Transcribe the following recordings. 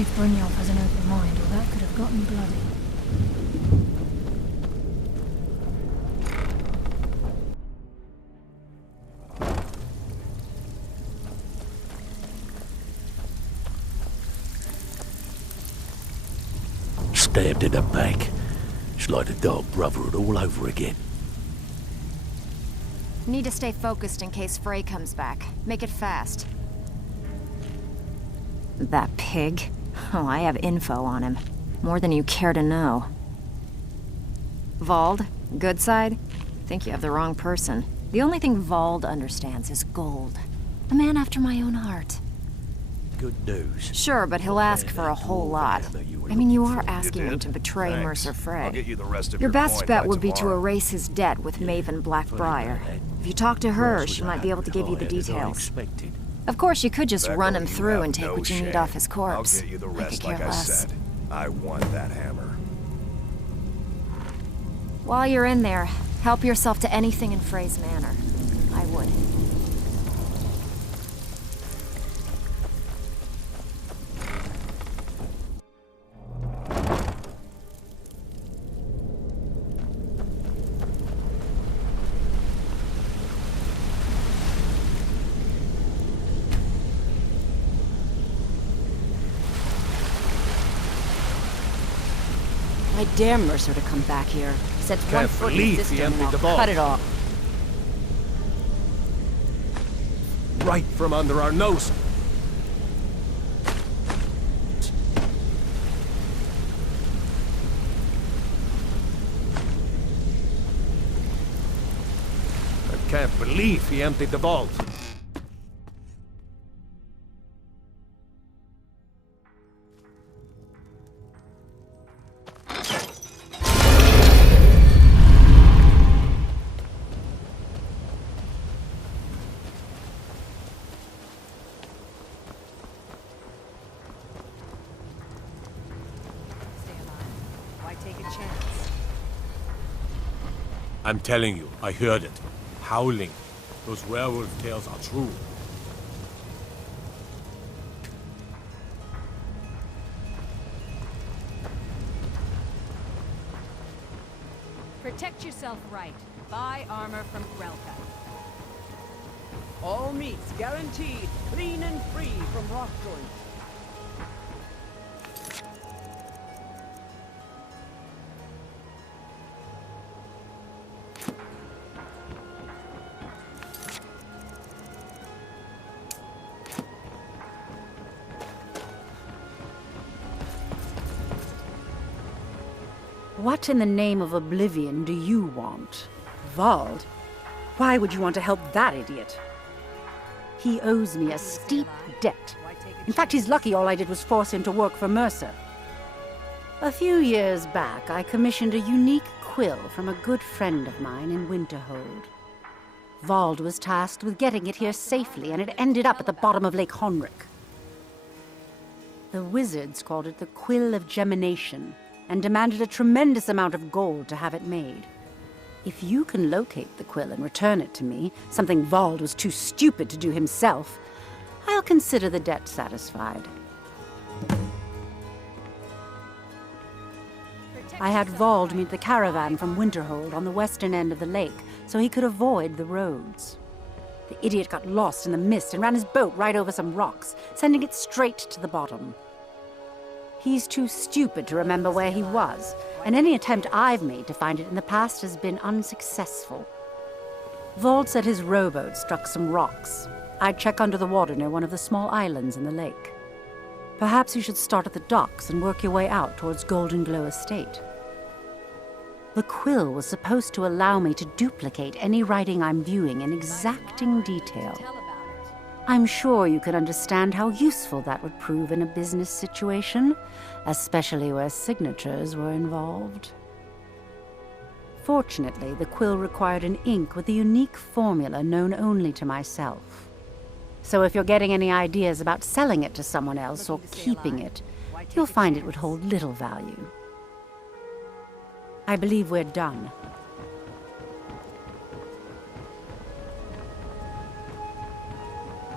see if Brynjolf has an open mind, or that could have gotten bloody. Stabbed in the back. It's like the Dark Brotherhood all over again. Need to stay focused in case Frey comes back. Make it fast. That pig? Oh, I have info on him. More than you care to know. Vald? Good side? Think you have the wrong person. The only thing Vald understands is gold. A man after my own heart. Good news. Sure, but he'll ask for a whole lot. I mean, you are asking him to betray Mercer Frey. I'll get you the rest of Your best coin bet by would be to tomorrow. erase his debt with Maven Blackbriar. If you talk to her, she might be able to give you the details. Of course, you could just Becker, run him you through have and take no what you need shame. off his corpse. I'll get you the I rest could care like I less. said. I want that hammer. While you're in there, help yourself to anything in Frey's manor. I would. I dare Mercer to come back here. He sets one Can't foot in believe the he system and emptied I'll the vault. cut it off. Right from under our nose. I can't believe he emptied the vault. I'm telling you, I heard it. Howling. Those werewolf tales are true. Protect yourself right. Buy armor from Grelka. All meats guaranteed, clean and free from rock joints. What in the name of oblivion do you want? Vald? Why would you want to help that idiot? He owes me a steep debt. In fact, he's lucky all I did was force him to work for Mercer. A few years back, I commissioned a unique quill from a good friend of mine in Winterhold. Vald was tasked with getting it here safely, and it ended up at the bottom of Lake Honrick. The wizards called it the Quill of Gemination, and demanded a tremendous amount of gold to have it made. If you can locate the quill and return it to me, something Vald was too stupid to do himself, I'll consider the debt satisfied. I had Vald meet the caravan from Winterhold on the western end of the lake, so he could avoid the roads. The idiot got lost in the mist and ran his boat right over some rocks, sending it straight to the bottom. He's too stupid to remember where he was, and any attempt I've made to find it in the past has been unsuccessful. Vald said his rowboat struck some rocks. I'd check under the water near one of the small islands in the lake. Perhaps you should start at the docks and work your way out towards Golden Glow Estate. The quill was supposed to allow me to duplicate any writing I'm viewing in exacting detail. I'm sure you can understand how useful that would prove in a business situation, especially where signatures were involved. Fortunately, the quill required an ink with a unique formula known only to myself. So if you're getting any ideas about selling it to someone else or keeping it, you'll find it would hold little value. I believe we're done.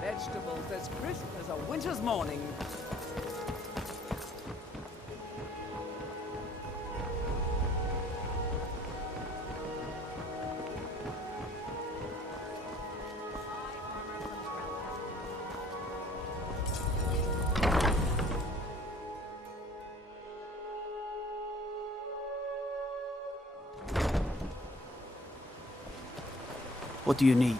Vegetables as crisp as a winter's morning. What do you need?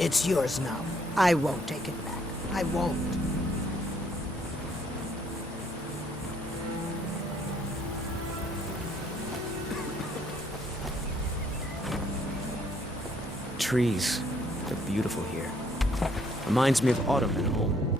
It's yours now. I won't take it back. I won't. Trees. They're beautiful here. Reminds me of autumn at home.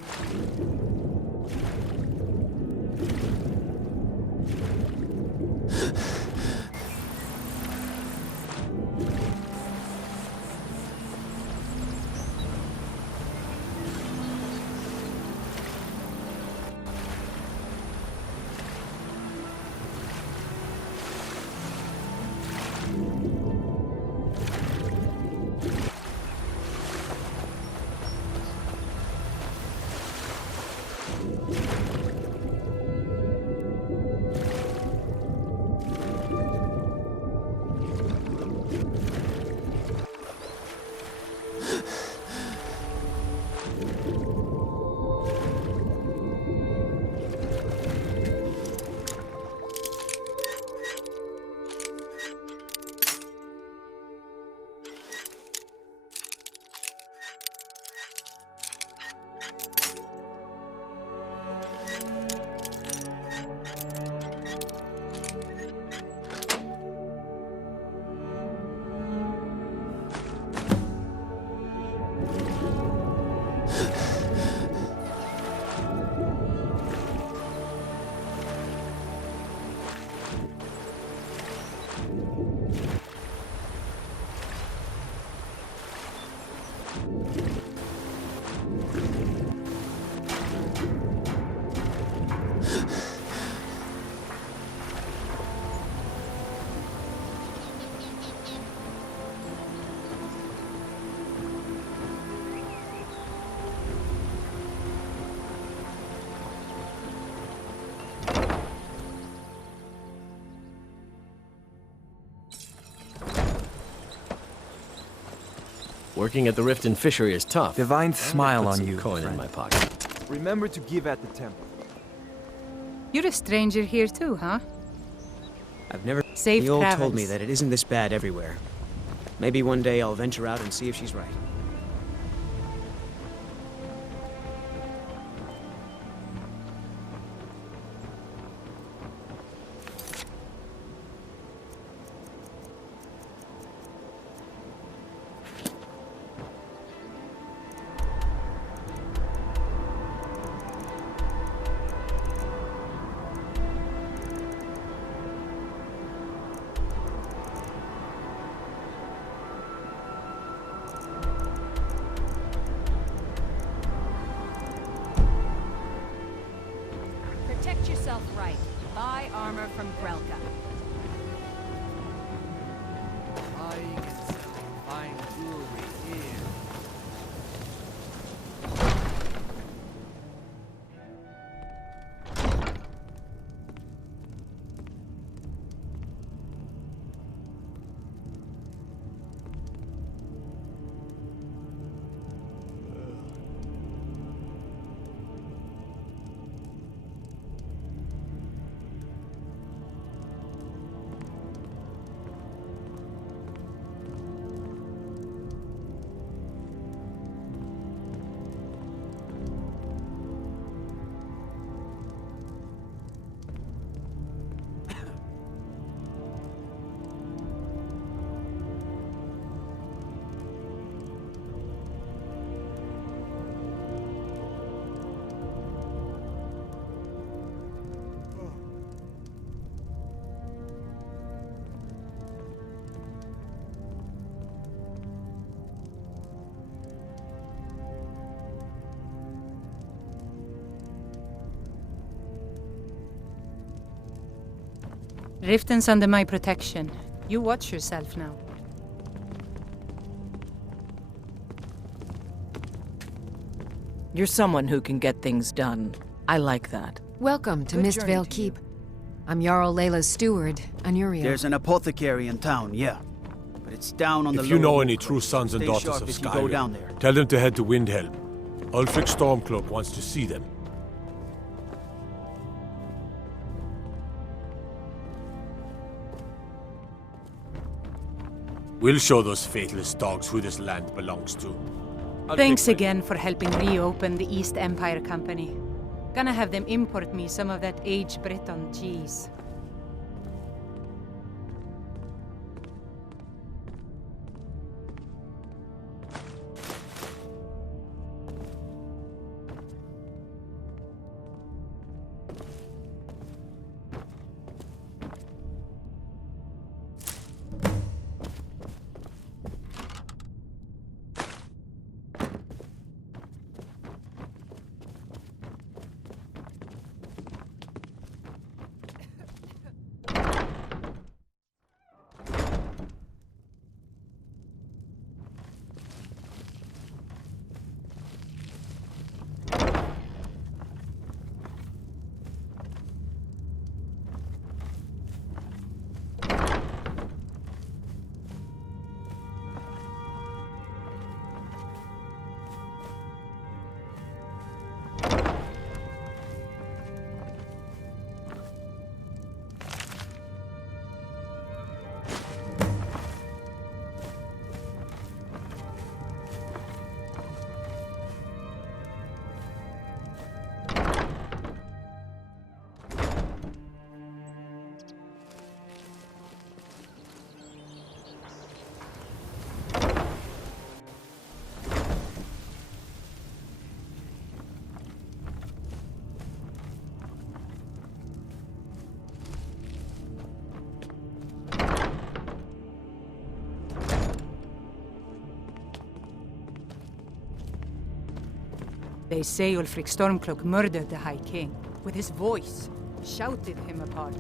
Working at the Riften Fishery is tough. Divine smile Put on some you, coin friend. in my pocket. Remember to give at the temple. You're a stranger here too, huh? I've never... Safe The old told travels. me that it isn't this bad everywhere. Maybe one day I'll venture out and see if she's right. Protect yourself right. Buy armor from Grelka. Buying and selling fine jewelry here. Riften's under my protection. You watch yourself now. You're someone who can get things done. I like that. Welcome to Good Mistvale journey to Keep. I'm Jarl Layla's steward, Anurio. There's an apothecary in town, yeah. But it's down on the If you lower know Wolf any Cliffs. true sons and Stay daughters sharp of if you go down Skyrim, there. tell them to head to Windhelm. Ulfric Stormcloak wants to see them. We'll show those faithless dogs who this land belongs to. Thanks again for helping reopen the East Empire Company. Gonna have them import me some of that aged Breton cheese. They say Ulfric Stormcloak murdered the High King. With his voice, shouted him apart.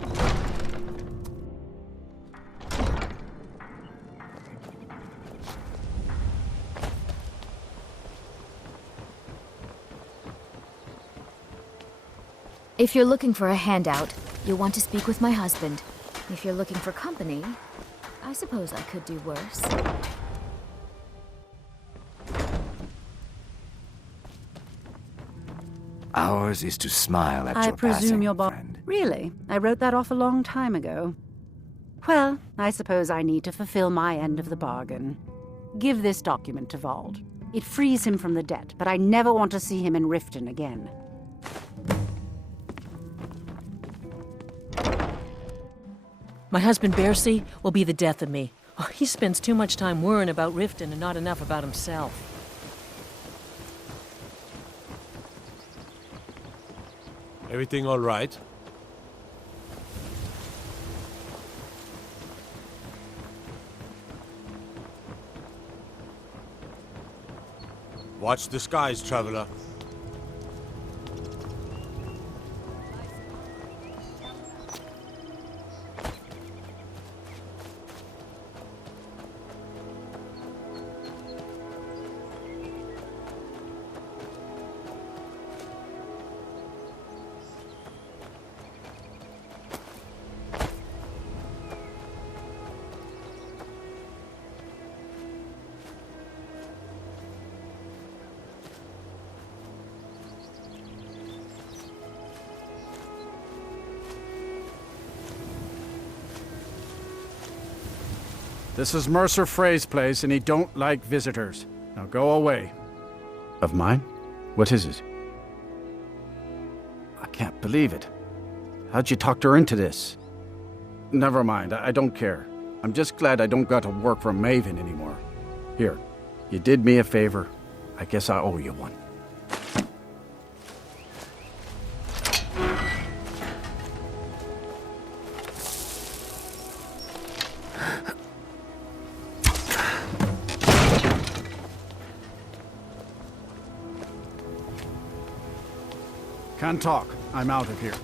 If you're looking for a handout, you'll want to speak with my husband. If you're looking for company, I suppose I could do worse. Ours is to smile at I your presume passing, your boss. friend. Really? I wrote that off a long time ago. Well, I suppose I need to fulfill my end of the bargain. Give this document to Vald. It frees him from the debt, but I never want to see him in Riften again. My husband Bercy will be the death of me. Oh, he spends too much time worrying about Riften and not enough about himself. Everything all right? Watch the skies, traveler. This is Mercer Frey's place, and he don't like visitors. Now go away. Of mine? What is it? I can't believe it. How'd you talk her into this? Never mind, I don't care. I'm just glad I don't got to work for Maven anymore. Here, you did me a favor. I guess I owe you one. Can't talk. I'm out of here.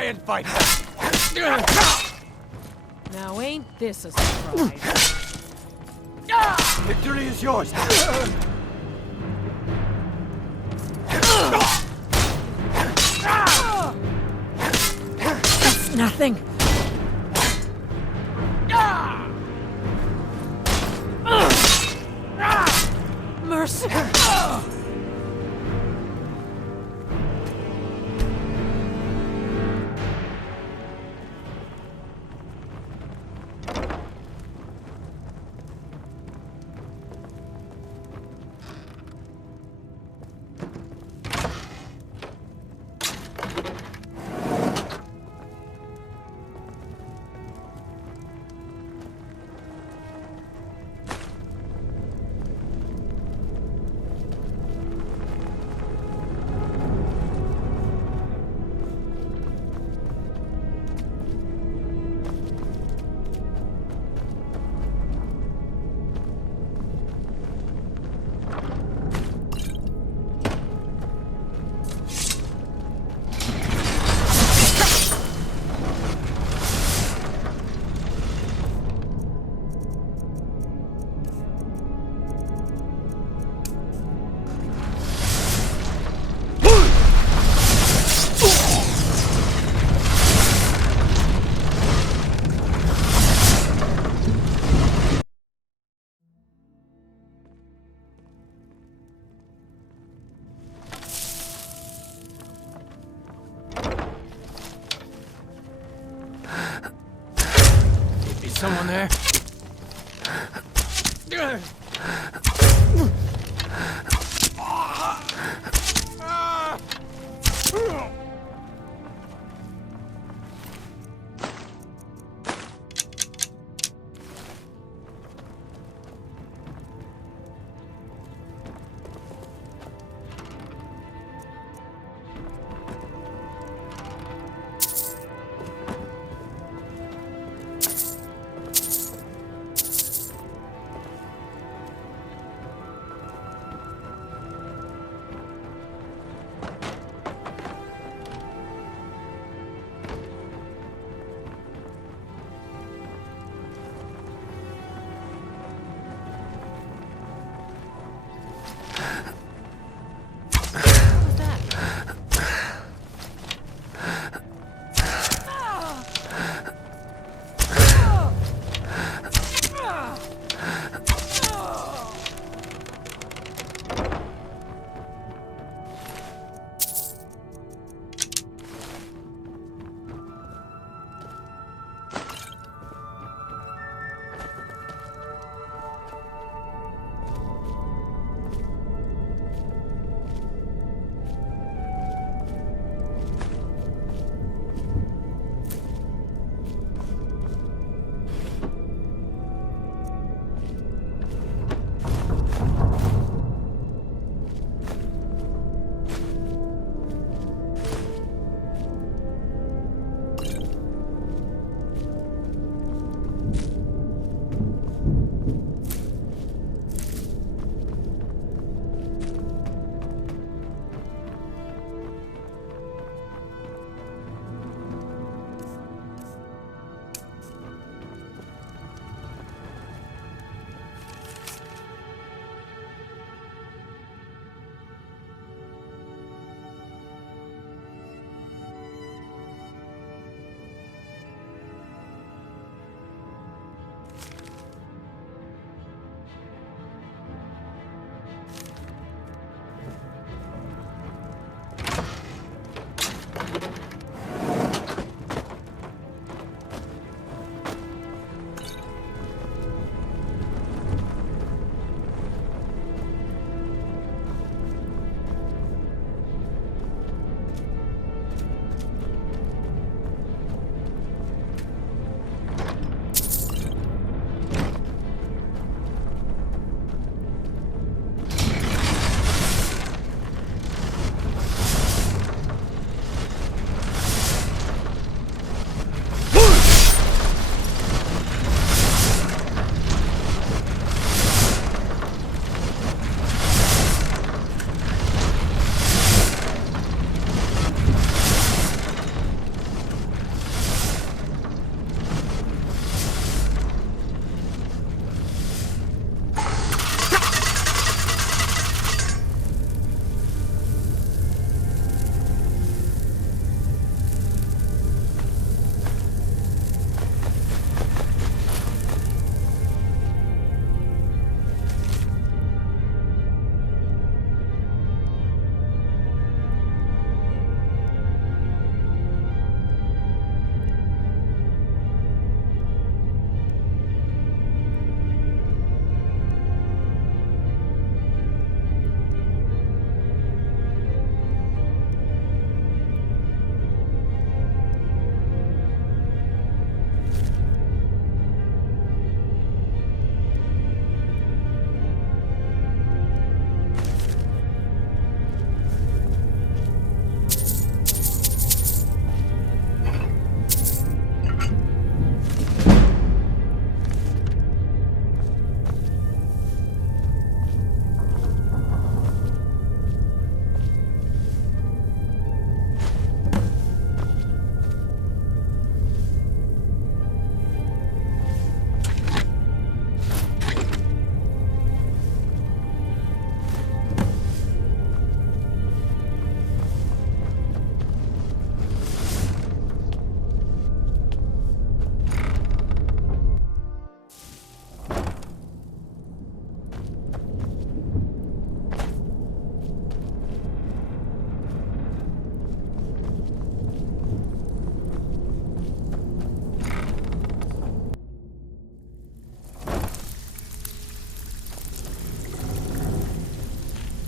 Try and fight back! Now ain't this a surprise? Victory is yours! That's nothing. Mercy! Is someone there?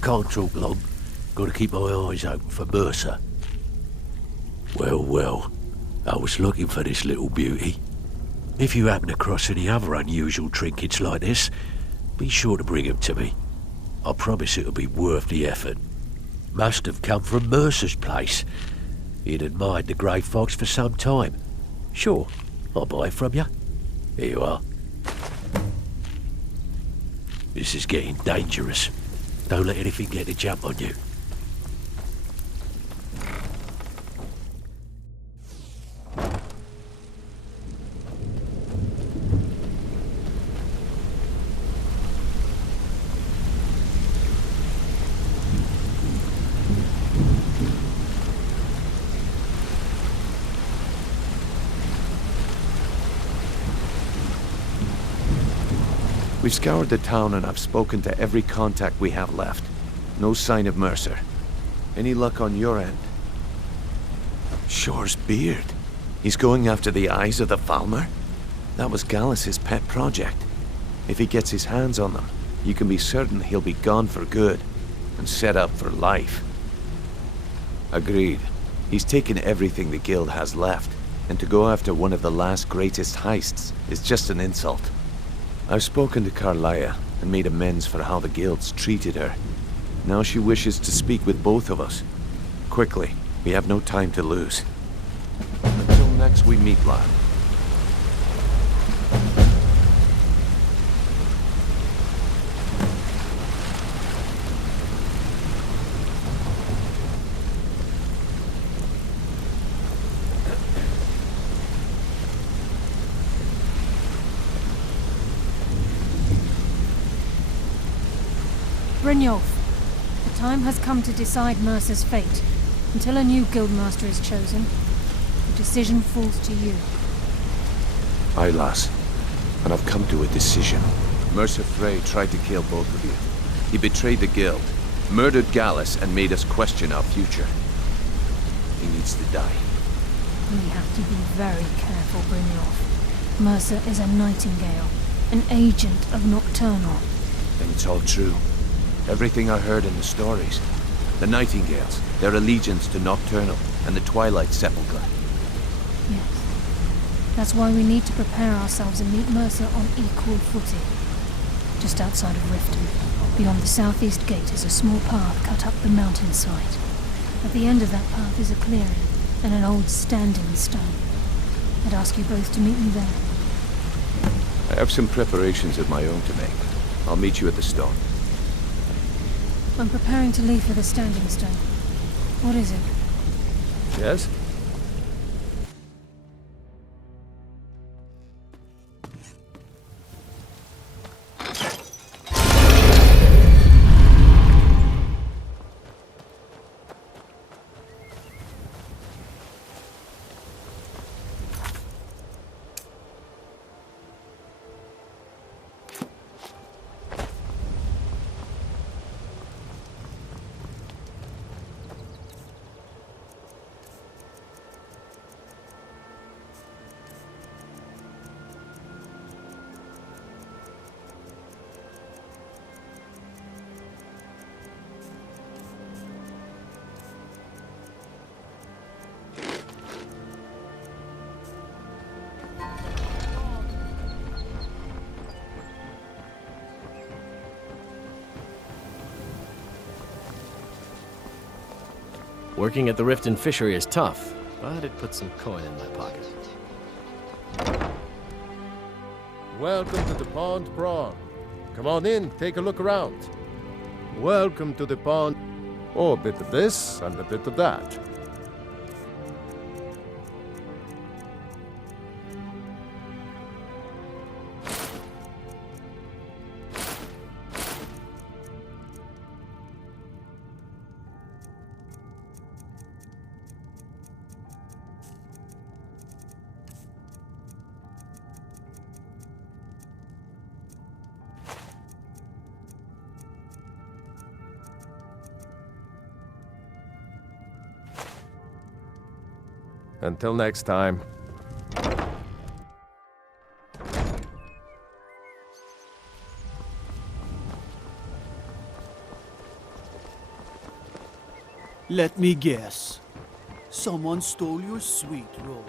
Can't talk long. Gotta keep my eyes open for Mercer. Well, I was looking for this little beauty. If you happen across any other unusual trinkets like this, be sure to bring them to me. I promise it'll be worth the effort. Must have come from Mercer's place. He'd admired the grey fox for some time. Sure, I'll buy it from you. Here you are. This is getting dangerous. Don't let anything get a jump on you. We've scoured the town and I've spoken to every contact we have left. No sign of Mercer. Any luck on your end? Shore's beard. He's going after the eyes of the Falmer? That was Gallus's pet project. If he gets his hands on them, you can be certain he'll be gone for good and set up for life. Agreed. He's taken everything the guild has left, and to go after one of the last greatest heists is just an insult. I've spoken to Carlia and made amends for how the guilds treated her. Now she wishes to speak with both of us. Quickly, we have no time to lose. Until next we meet, lad. Brynjolf, the time has come to decide Mercer's fate. Until a new guildmaster is chosen, the decision falls to you. Aye, lass. And I've come to a decision. Mercer Frey tried to kill both of you. He betrayed the guild, murdered Gallus, and made us question our future. He needs to die. We have to be very careful, Brynjolf. Mercer is a Nightingale, an agent of Nocturnal. Then it's all true. Everything I heard in the stories. The Nightingales, their allegiance to Nocturnal, and the Twilight Sepulchre. Yes. That's why we need to prepare ourselves and meet Mercer on equal footing. Just outside of Riften, beyond the southeast gate, is a small path cut up the mountainside. At the end of that path is a clearing and an old standing stone. I'd ask you both to meet me there. I have some preparations of my own to make. I'll meet you at the stone. I'm preparing to leave for the standing stone. What is it? Yes? Working at the Riften fishery is tough, but it puts some coin in my pocket. Welcome to the Pond Prawn. Come on in, take a look around. Welcome to the pond. Oh, a bit of this and a bit of that. Until next time. Let me guess. Someone stole your sweet roll.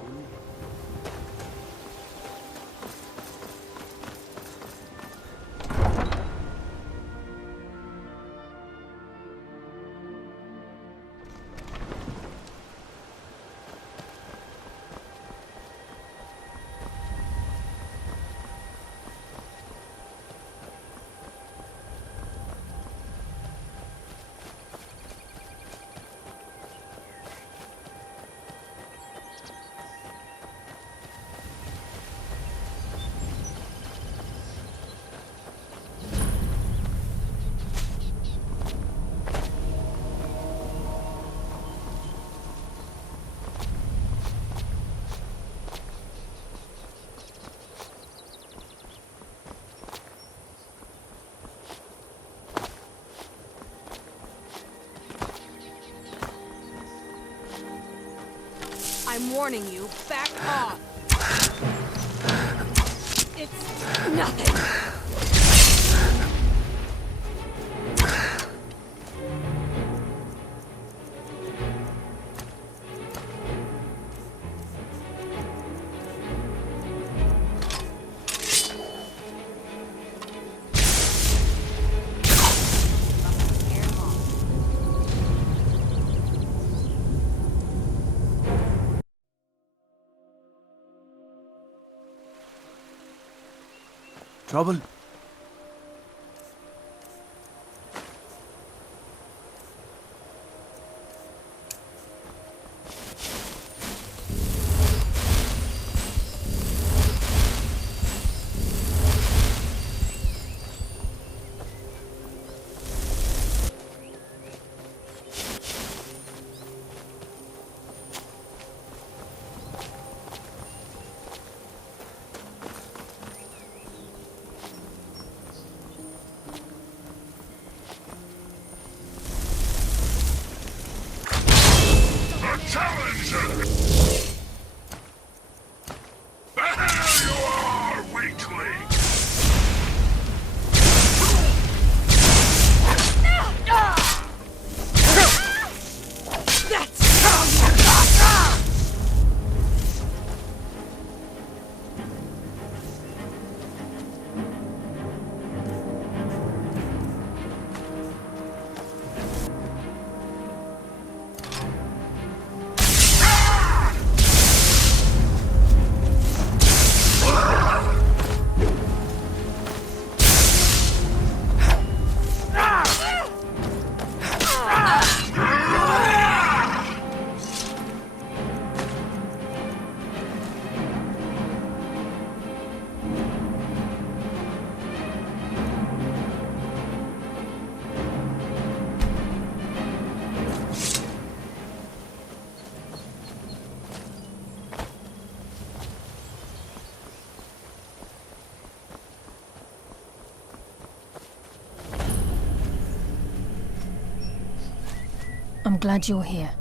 I'm warning you, back off! It's nothing! Trouble? I'm glad you're here.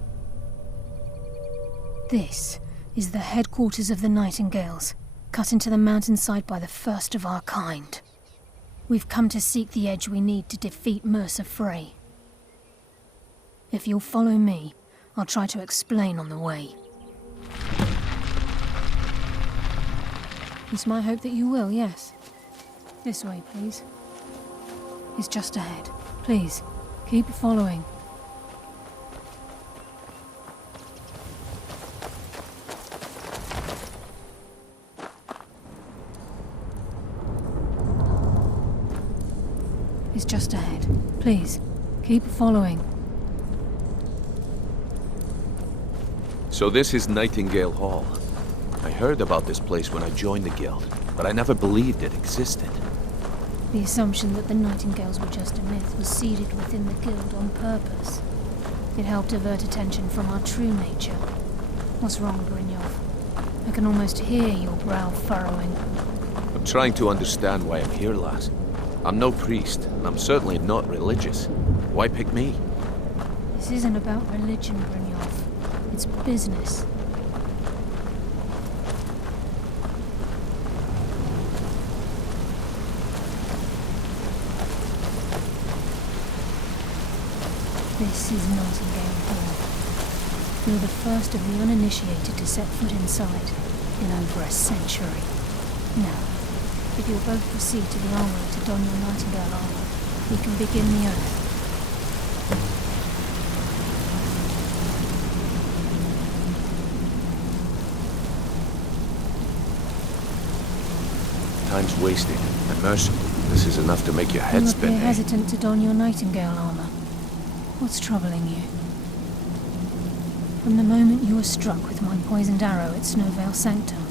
This is the headquarters of the Nightingales, cut into the mountainside by the first of our kind. We've come to seek the edge we need to defeat Mercer Frey. If you'll follow me, I'll try to explain on the way. It's my hope that you will, yes. This way, please. It's just ahead. Please, keep following. It's just ahead. Please, keep following. So this is Nightingale Hall. I heard about this place when I joined the guild, but I never believed it existed. The assumption that the Nightingales were just a myth was seeded within the guild on purpose. It helped divert attention from our true nature. What's wrong, Brynjolf? I can almost hear your brow furrowing. I'm trying to understand why I'm here, lass. I'm no priest, and I'm certainly not religious. Why pick me? This isn't about religion, Brynjolf. It's business. This is Nightingale Hall. You're the first of the uninitiated to set foot inside in over a century. Now, if you'll both proceed to the armory to don your Nightingale armor, we can begin the oath. Time's wasting, and mercy. This is enough to make your head You spin, appear hesitant to don your Nightingale armor. What's troubling you? From the moment you were struck with my poisoned arrow at Snowvale Sanctum,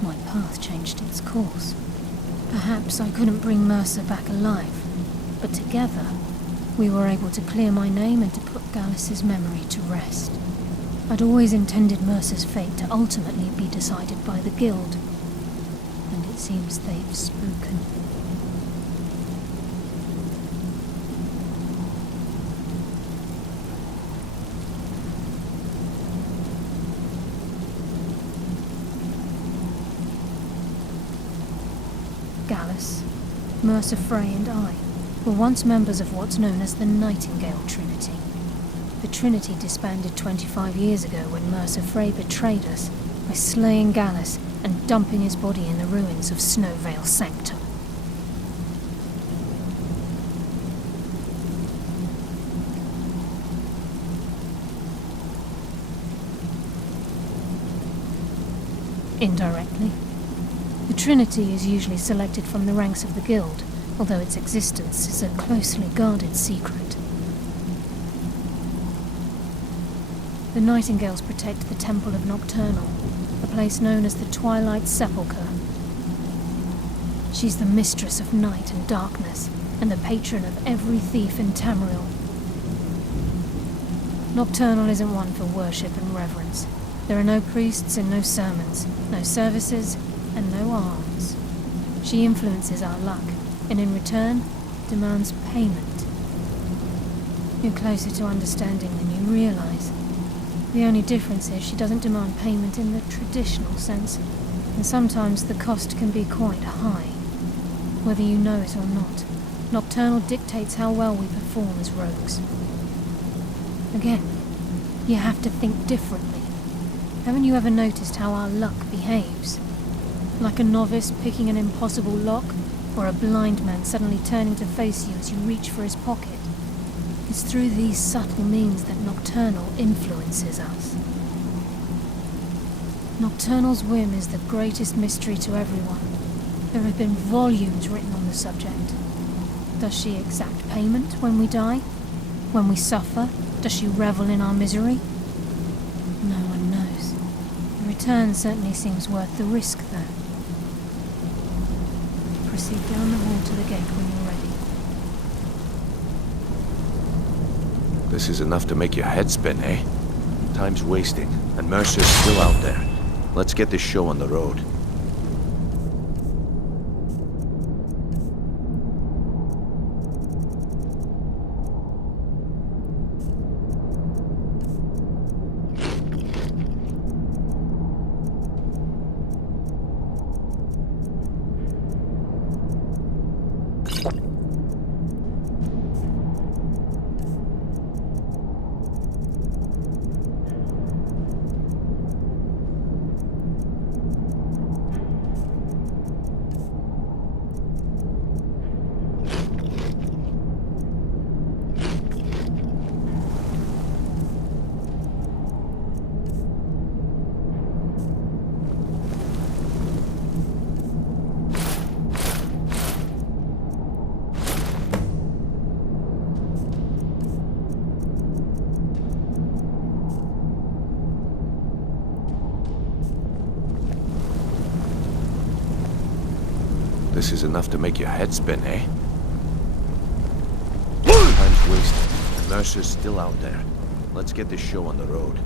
my path changed its course. Perhaps I couldn't bring Mercer back alive, but together we were able to clear my name and to put Gallus's memory to rest. I'd always intended Mercer's fate to ultimately be decided by the Guild, and it seems they've spoken. Gallus, Mercer Frey and I were once members of what's known as the Nightingale Trinity. The Trinity disbanded 25 years ago when Mercer Frey betrayed us by slaying Gallus and dumping his body in the ruins of Snowvale Sanctum. Indirectly. The Trinity is usually selected from the ranks of the Guild, although its existence is a closely guarded secret. The Nightingales protect the Temple of Nocturnal, a place known as the Twilight Sepulchre. She's the mistress of night and darkness, and the patron of every thief in Tamriel. Nocturnal isn't one for worship and reverence. There are no priests and no sermons, no services, and no alms. She influences our luck, and in return, demands payment. You're closer to understanding than you realize. The only difference is she doesn't demand payment in the traditional sense, and sometimes the cost can be quite high. Whether you know it or not, Nocturnal dictates how well we perform as rogues. Again, you have to think differently. Haven't you ever noticed how our luck behaves? Like a novice picking an impossible lock, or a blind man suddenly turning to face you as you reach for his pocket. It's through these subtle means that Nocturnal influences us. Nocturnal's whim is the greatest mystery to everyone. There have been volumes written on the subject. Does she exact payment when we die? When we suffer, does she revel in our misery? No one knows. The return certainly seems worth the risk, though. Proceed down the hall to the gate when you're ready. This is enough to make your head spin, eh? Time's wasting, and Mercer's still out there. Let's get this show on the road. This is enough to make your head spin, eh? Time's wasting, and Mercer's still out there. Let's get this show on the road.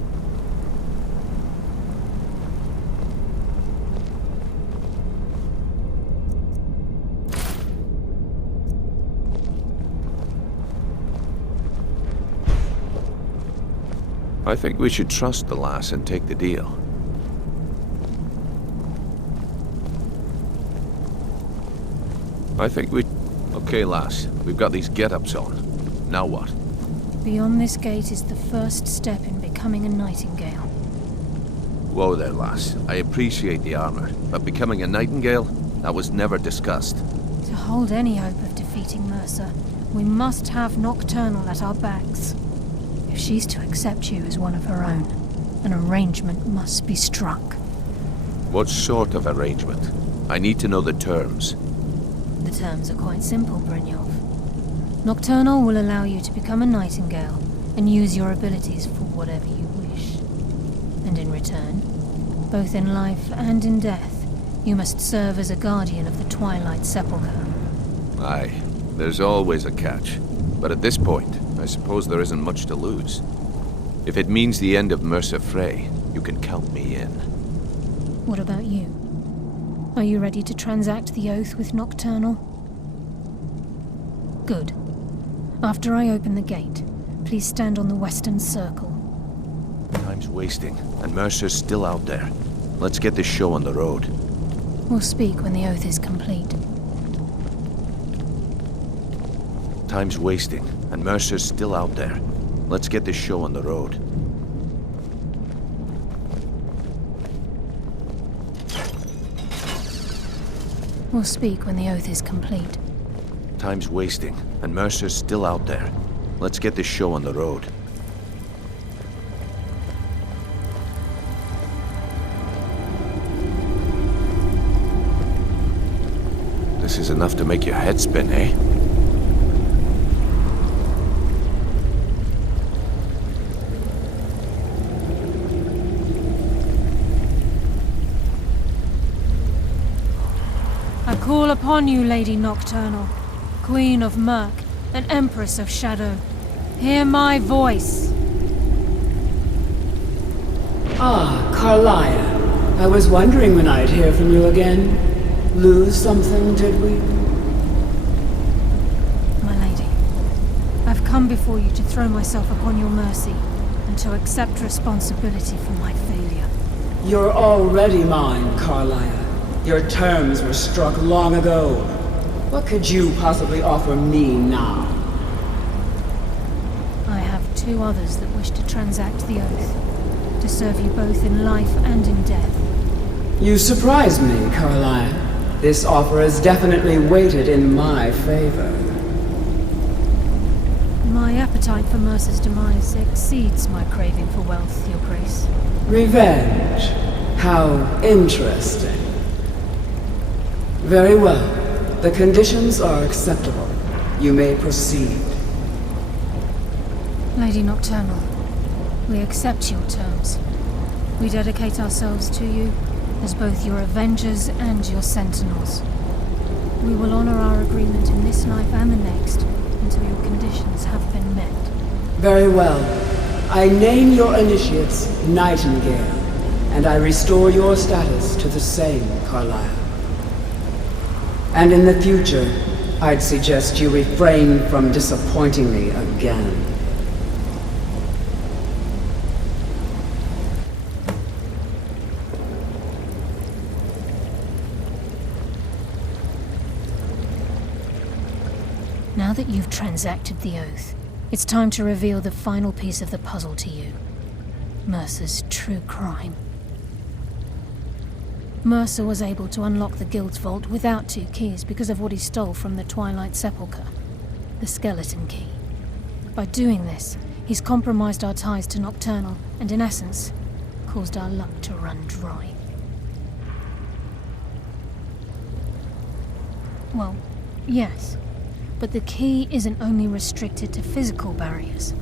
I think we should trust the lass and take the deal. Okay, lass. We've got these get-ups on. Now what? Beyond this gate is the first step in becoming a nightingale. Whoa there, lass. I appreciate the armor, but becoming a nightingale? That was never discussed. To hold any hope of defeating Mercer, we must have Nocturnal at our backs. If she's to accept you as one of her own, an arrangement must be struck. What sort of arrangement? I need to know the terms. The terms are quite simple, Brynjolf. Nocturnal will allow you to become a nightingale and use your abilities for whatever you wish. And in return, both in life and in death, you must serve as a guardian of the Twilight Sepulchre. Aye, there's always a catch. But at this point, I suppose there isn't much to lose. If it means the end of Mercer Frey, you can count me in. What about you? Are you ready to transact the oath with Nocturnal? Good. After I open the gate, please stand on the western circle. Time's wasting, and Mercer's still out there. Let's get this show on the road. We'll speak when the oath is complete. Time's wasting, and Mercer's still out there. Let's get this show on the road. We'll speak when the oath is complete. Time's wasting, and Mercer's still out there. Let's get this show on the road. This is enough to make your head spin, eh? I call upon you, Lady Nocturnal, Queen of Murk and Empress of Shadow. Hear my voice. Ah, Karliah. I was wondering when I'd hear from you again. Lose something, did we? My lady, I've come before you to throw myself upon your mercy and to accept responsibility for my failure. You're already mine, Karliah. Your terms were struck long ago. What could you possibly offer me now? I have two others that wish to transact the oath, to serve you both in life and in death. You surprise me, Karliah. This offer is definitely weighted in my favor. My appetite for Mercer's demise exceeds my craving for wealth, Your Grace. Revenge. How interesting. Very well. The conditions are acceptable. You may proceed. Lady Nocturnal, we accept your terms. We dedicate ourselves to you as both your avengers and your sentinels. We will honor our agreement in this life and the next until your conditions have been met. Very well. I name your initiates Nightingale, and I restore your status to the same, Karliah. And in the future, I'd suggest you refrain from disappointing me again. Now that you've transacted the oath, it's time to reveal the final piece of the puzzle to you. Mercer's true crime. Mercer was able to unlock the Guild's vault without two keys because of what he stole from the Twilight Sepulchre, the skeleton key. By doing this, he's compromised our ties to Nocturnal and, in essence, caused our luck to run dry. Well, yes, but the key isn't only restricted to physical barriers.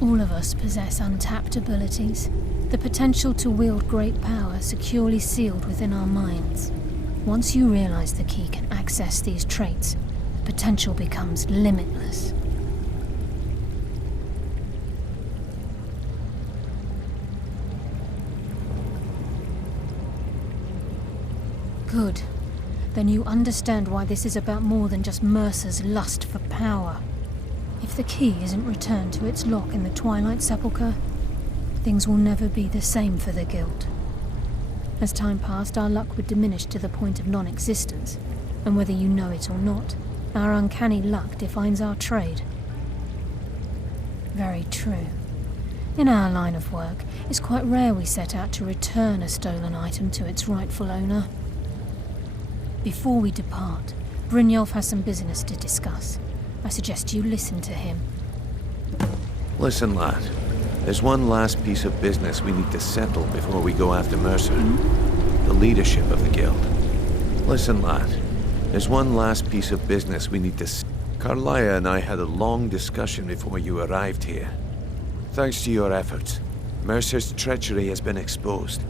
All of us possess untapped abilities, the potential to wield great power securely sealed within our minds. Once you realize the key can access these traits, the potential becomes limitless. Good. Then you understand why this is about more than just Mercer's lust for power. If the key isn't returned to its lock in the Twilight Sepulchre, things will never be the same for the Guild. As time passed, our luck would diminish to the point of non-existence, and whether you know it or not, our uncanny luck defines our trade. Very true. In our line of work, it's quite rare we set out to return a stolen item to its rightful owner. Before we depart, Brynjolf has some business to discuss. I suggest you listen to him. Listen, lad. There's one last piece of business we need to settle before we go after Mercer. The leadership of the guild. Listen, lad. There's one last piece of business we need to... Karliah and I had a long discussion before you arrived here. Thanks to your efforts, Mercer's treachery has been exposed.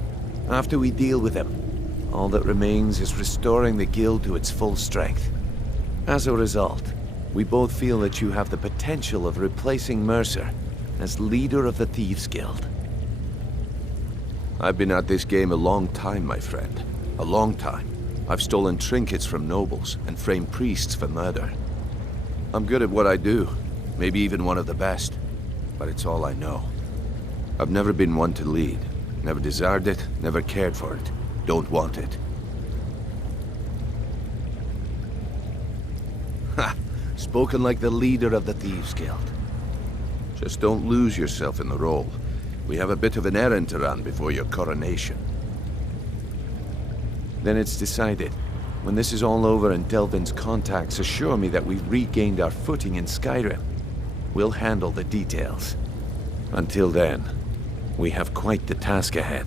After we deal with him, all that remains is restoring the guild to its full strength. As a result, we both feel that you have the potential of replacing Mercer as leader of the Thieves Guild. I've been at this game a long time, my friend. A long time. I've stolen trinkets from nobles and framed priests for murder. I'm good at what I do, maybe even one of the best, but it's all I know. I've never been one to lead. Never desired it, never cared for it. Don't want it. Ha! Spoken like the leader of the Thieves Guild. Just don't lose yourself in the role. We have a bit of an errand to run before your coronation. Then it's decided. When this is all over and Delvin's contacts assure me that we've regained our footing in Skyrim, we'll handle the details. Until then, we have quite the task ahead.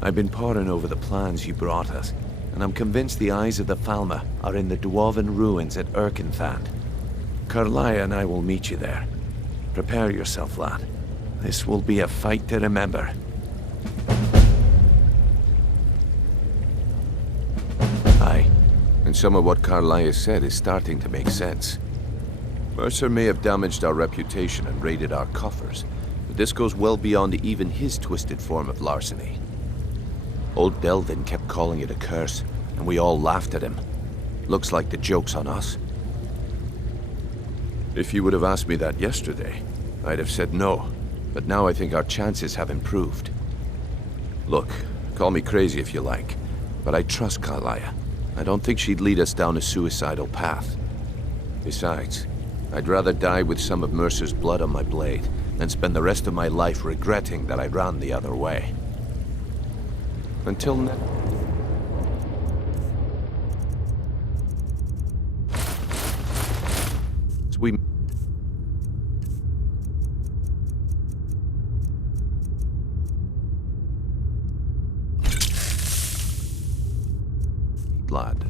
I've been poring over the plans you brought us, and I'm convinced the Eyes of the Falmer are in the Dwarven ruins at Erkenthand. Karliah and I will meet you there. Prepare yourself, lad. This will be a fight to remember. Aye, and some of what Karliah said is starting to make sense. Mercer may have damaged our reputation and raided our coffers, but this goes well beyond even his twisted form of larceny. Old Delvin kept calling it a curse, and we all laughed at him. Looks like the joke's on us. If you would have asked me that yesterday, I'd have said no, but now I think our chances have improved. Look, call me crazy if you like, but I trust Karliah. I don't think she'd lead us down a suicidal path. Besides, I'd rather die with some of Mercer's blood on my blade than spend the rest of my life regretting that I ran the other way. Until next... we... lad.